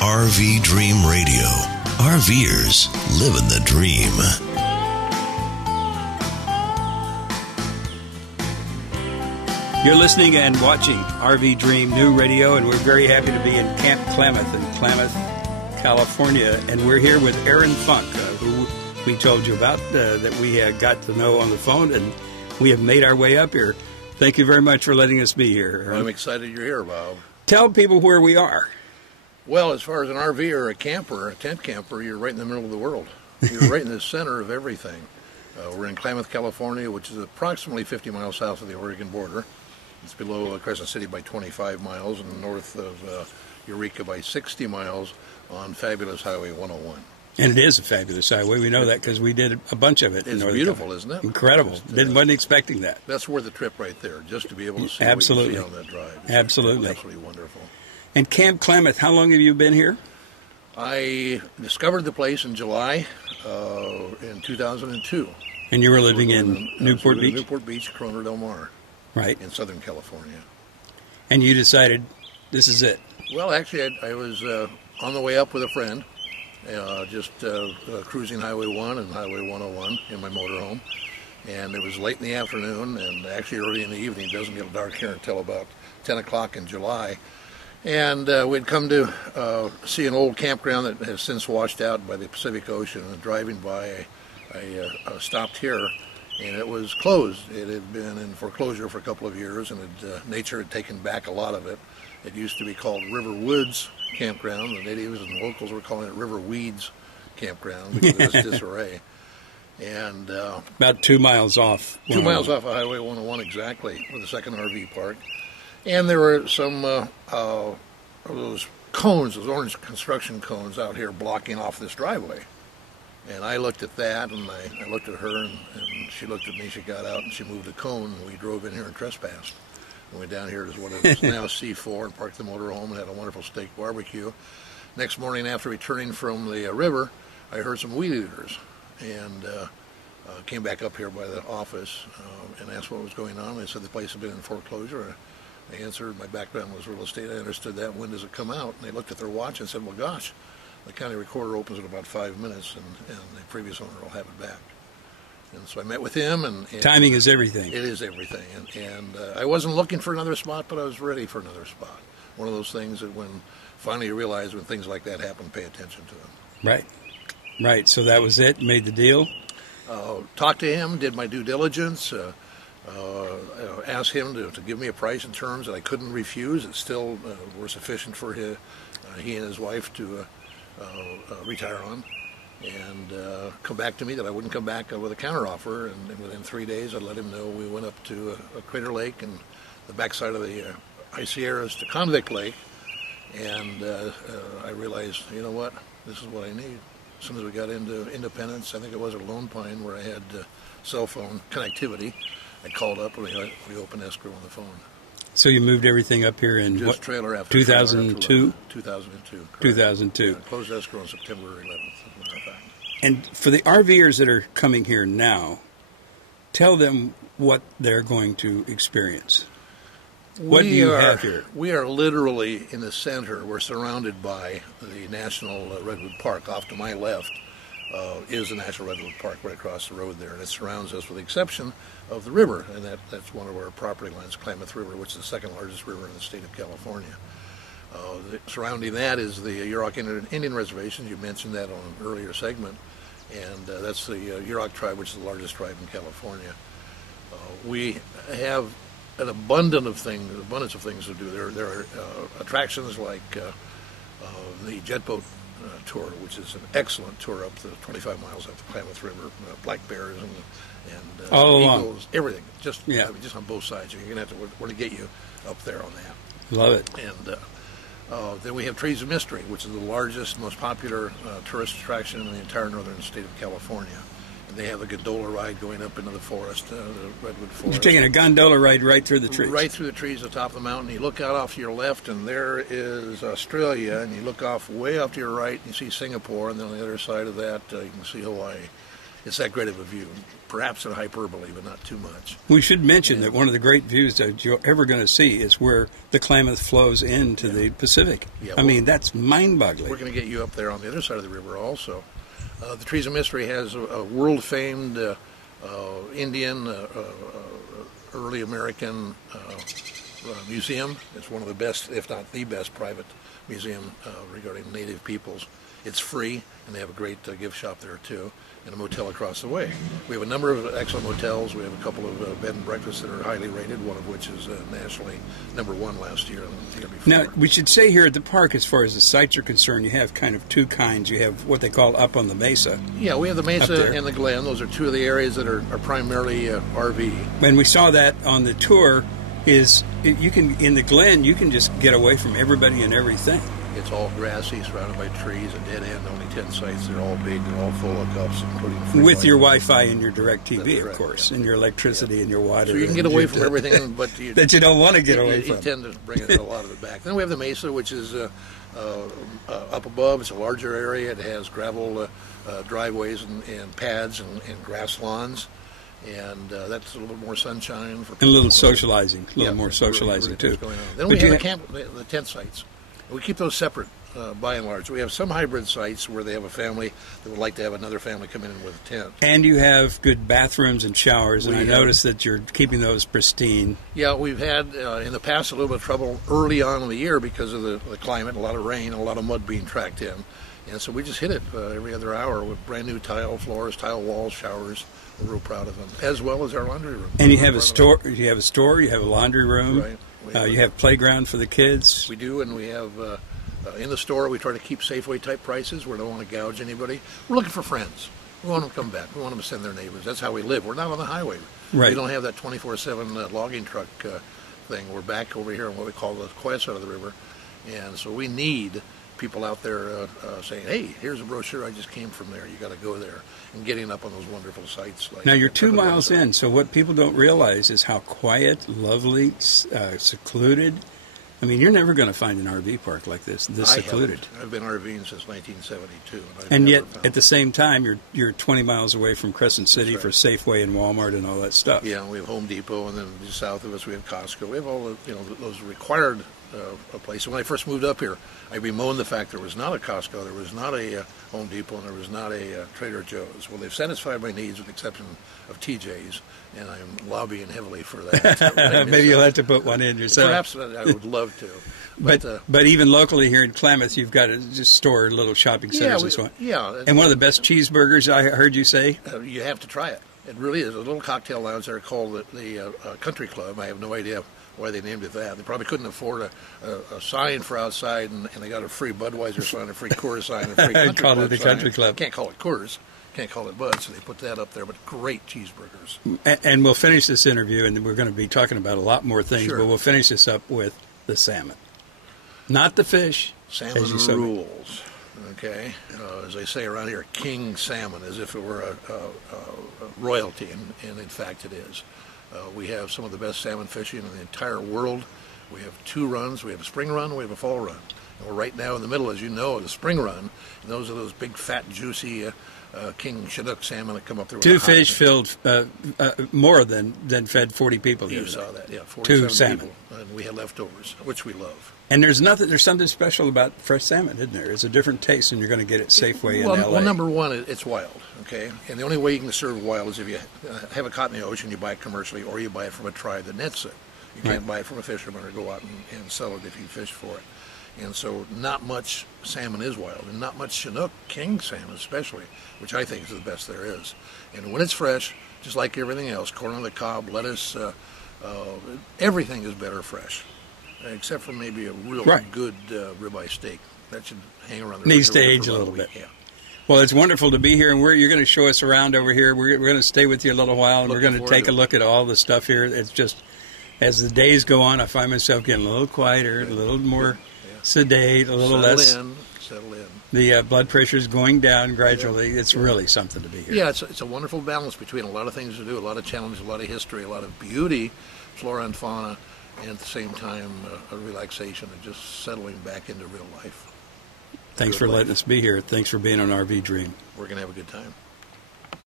RV Dream Radio. RVers living the dream. You're listening and watching RV Dream New Radio, and we're very happy to be in Camp Klamath in Klamath, California. And we're here with Aaron Funk, who we told you about, that we had got to know on the phone, and we have made our way up here. Thank you very much for letting us be here, Aaron. Well, I'm excited you're here, Bob. Tell people where we are. Well, as far as an RV or a camper, a tent camper, you're right in the middle of the world. You're right in the center of everything. We're in Klamath, California, which is approximately 50 miles south of the Oregon border. It's below Crescent City by 25 miles and north of Eureka by 60 miles on fabulous Highway 101. And it is a fabulous highway. We know that because we did a bunch of it. It's beautiful, isn't it? Incredible. Wasn't expecting that. That's worth the trip right there, just to be able to see Absolutely. what you see on that drive. It's Absolutely. absolutely wonderful. And Camp Klamath, how long have you been here? I discovered the place in July in 2002. And you were living in Newport Beach? Newport Beach, Corona Del Mar. Right. In Southern California. And you decided this is it? Well, actually, I was on the way up with a friend, just cruising Highway 1 and Highway 101 in my motorhome. And it was late in the afternoon, and actually early in the evening. It doesn't get dark here until about 10 o'clock in July. And we'd come to see an old campground that has since washed out by the Pacific Ocean. And driving by, I stopped here. And it was closed. It had been in foreclosure for a couple of years, and nature had taken back a lot of it. It used to be called River Woods Campground. The natives and locals were calling it River Weeds Campground because it was disarray. And about 2 miles off. 2 miles off of Highway 101 exactly, with a second RV park. And there were some of those cones, those orange construction cones out here blocking off this driveway. And I looked at that, and I looked at her, and she looked at me. She got out, and she moved a cone, and we drove in here and trespassed. We went down here to what is now C4 and parked the motorhome and had a wonderful steak barbecue. Next morning, after returning from the river, I heard some weed eaters, and came back up here by the office and asked what was going on. They said the place had been in foreclosure. I answered. My background was real estate. I understood that. When does it come out? And they looked at their watch and said, well, gosh, the county recorder opens in about 5 minutes, and the previous owner will have it back. And so I met with him. And timing is everything. It is everything. And I wasn't looking for another spot, but I was ready for another spot. One of those things that when finally you realize when things like that happen, pay attention to them. Right. Right. So that was it? Made the deal? Talked to him, did my due diligence, asked him to give me a price and terms that I couldn't refuse. It still were sufficient for he and his wife to retire on, and come back to me that I wouldn't come back with a counteroffer. And within 3 days, I let him know. We went up to Crater Lake and the backside of the High Sierras to Convict Lake, and I realized, you know what, this is what I need. As soon as we got into Independence, I think it was at Lone Pine, where I had cell phone connectivity, I called up and we opened escrow on the phone. So you moved everything up here in just trailer after 2002? 2002. Correct. 2002. Yeah, closed escrow on September 11th, as a matter of fact. And for the RVers that are coming here now, tell them what they're going to experience. What do you have here? We are literally in the center. We're surrounded by the National Redwood Park. Off to my left is the National Redwood Park right across the road there, and it surrounds us with the exception of the river, and that's one of our property lines, Klamath River, which is the second largest river in the state of California. Surrounding that is the Yurok Indian Reservation. You mentioned that on an earlier segment, and that's the Yurok tribe, which is the largest tribe in California. We have an abundance of things to do. There are attractions like the jet boat tour, which is an excellent tour up the 25 miles up the Klamath River, black bears and all eagles, along. Everything. Just just on both sides. You're going to have to get you up there on that. Love it. And then we have Trees of Mystery, which is the largest, most popular tourist attraction in the entire northern state of California. And they have a gondola ride going up into the forest, the redwood forest. You're taking a gondola ride right through the trees. Right through the trees at the top of the mountain. You look out off to your left, and there is Australia. And you look off way off to your right, and you see Singapore. And then on the other side of that, you can see Hawaii. it's that great of a view. Perhaps in hyperbole, but not too much. We should mention that one of the great views that you're ever going to see is where the Klamath flows into the Pacific. Yeah, I mean, that's mind-boggling. We're going to get you up there on the other side of the river also. The Trees of Mystery has a world-famed Indian, early American museum. It's one of the best, if not the best, private museum regarding native peoples. It's free, and they have a great gift shop there too, and a motel across the way. We have a number of excellent motels. We have a couple of bed and breakfasts that are highly rated, one of which is nationally #1 last year and the year before. Now, we should say here at the park, as far as the sites are concerned, you have kind of two kinds. You have what they call up on the mesa. Yeah, we have the Mesa and the Glen. Those are two of the areas that are primarily RV. And we saw that on the tour. You can in the Glen, you can just get away from everybody and everything. It's all grassy, surrounded by trees, a dead end, only 10 sites. They're all big, they're all full of cups, including free with your Wi-Fi. Wi-Fi and your direct TV, of course, and your electricity and your water. So you can get away from everything but that you don't want to get away you from. tend to bring a lot of it back. Then we have the Mesa, which is up above. It's a larger area. It has gravel driveways and pads and grass lawns. And that's a little bit more sunshine. For and a little socializing, a little more socializing, too. Going on. Then we have the tent sites. We keep those separate by and large. We have some hybrid sites where they have a family that would like to have another family come in with a tent. And you have good bathrooms and showers, and I noticed that you're keeping those pristine. Yeah, we've had in the past a little bit of trouble early on in the year because of the climate, a lot of rain, and a lot of mud being tracked in. And so we just hit it every other hour with brand new tile floors, tile walls, showers. We're real proud of them, as well as our laundry room. And you have a store. You have a store. You have a laundry room. Right. You have playground for the kids. We do, and we have in the store. We try to keep Safeway type prices. We don't want to gouge anybody. We're looking for friends. We want them to come back. We want them to send their neighbors. That's how we live. We're not on the highway. Right. We don't have that 24/7 logging truck thing. We're back over here on what we call the quiet side of the river, and so we need people out there saying, "Hey, here's a brochure. I just came from there. You got to go there." And getting up on those wonderful sites. Like now you're 2 miles in, so what people don't realize is how quiet, lovely, secluded. I mean, you're never going to find an RV park like this secluded. I've been RVing since 1972. And yet, at the same time, you're 20 miles away from Crescent City for Safeway and Walmart and all that stuff. Yeah, we have Home Depot, and then just south of us we have Costco. We have all the, those required places. When I first moved up here, I bemoaned the fact there was not a Costco, there was not a Home Depot, and there was not a Trader Joe's. Well, they've satisfied my needs with the exception of TJ's, and I'm lobbying heavily for that. Maybe you'll have to put one in yourself. Perhaps I would love to. But even locally here in Klamath, you've got to just store little shopping centers and so on. Yeah. And one of the best cheeseburgers, I heard you say? You have to try it. It really is. A little cocktail lounge there called the Country Club. I have no idea why they named it that. They probably couldn't afford a sign for outside, and they got a free Budweiser sign, a free Coors sign, a free Country Club call it the Country Club. Can't call it Coors. Can't call it Bud, so they put that up there, but great cheeseburgers. And we'll finish this interview, and we're going to be talking about a lot more things, but we'll finish this up with the salmon. Not the fish. Salmon rules. Okay, as they say around here, king salmon, as if it were a royalty, and in fact it is. We have some of the best salmon fishing in the entire world. We have 2 runs. We have a spring run, we have a fall run. And we're right now in the middle, as you know, of the spring run, and those are those big, fat, juicy king Chinook salmon that come up there with 2 fish filled more than fed 40 people. You saw that, yeah. 2 salmon. People, and we had leftovers, which we love. And there's something special about fresh salmon, isn't there? It's a different taste, and you're going to get it Safeway in L.A. Well, number one, it's wild, okay? And the only way you can serve wild is if you have it caught in the ocean, you buy it commercially, or you buy it from a tribe that nets it. You can't buy it from a fisherman or go out and sell it if you fish for it. And so not much salmon is wild, and not much Chinook, king salmon especially, which I think is the best there is. And when it's fresh, just like everything else, corn on the cob, lettuce, everything is better fresh. Except for maybe a real good ribeye steak. That should hang around the needs to age a little bit. Yeah. Well, it's wonderful to be here, and you're going to show us around over here. We're going to stay with you a little while, and we're going to take a look at all the stuff here. It's just, as the days go on, I find myself getting a little quieter, a little more sedate, a little less. Settle in. The blood pressure is going down gradually. It's really something to be here. Yeah, it's a wonderful balance between a lot of things to do, a lot of challenges, a lot of history, a lot of beauty, flora and fauna, and at the same time, a relaxation and just settling back into real life. Thanks for letting us be here. Thanks for being on RV Dream. We're going to have a good time.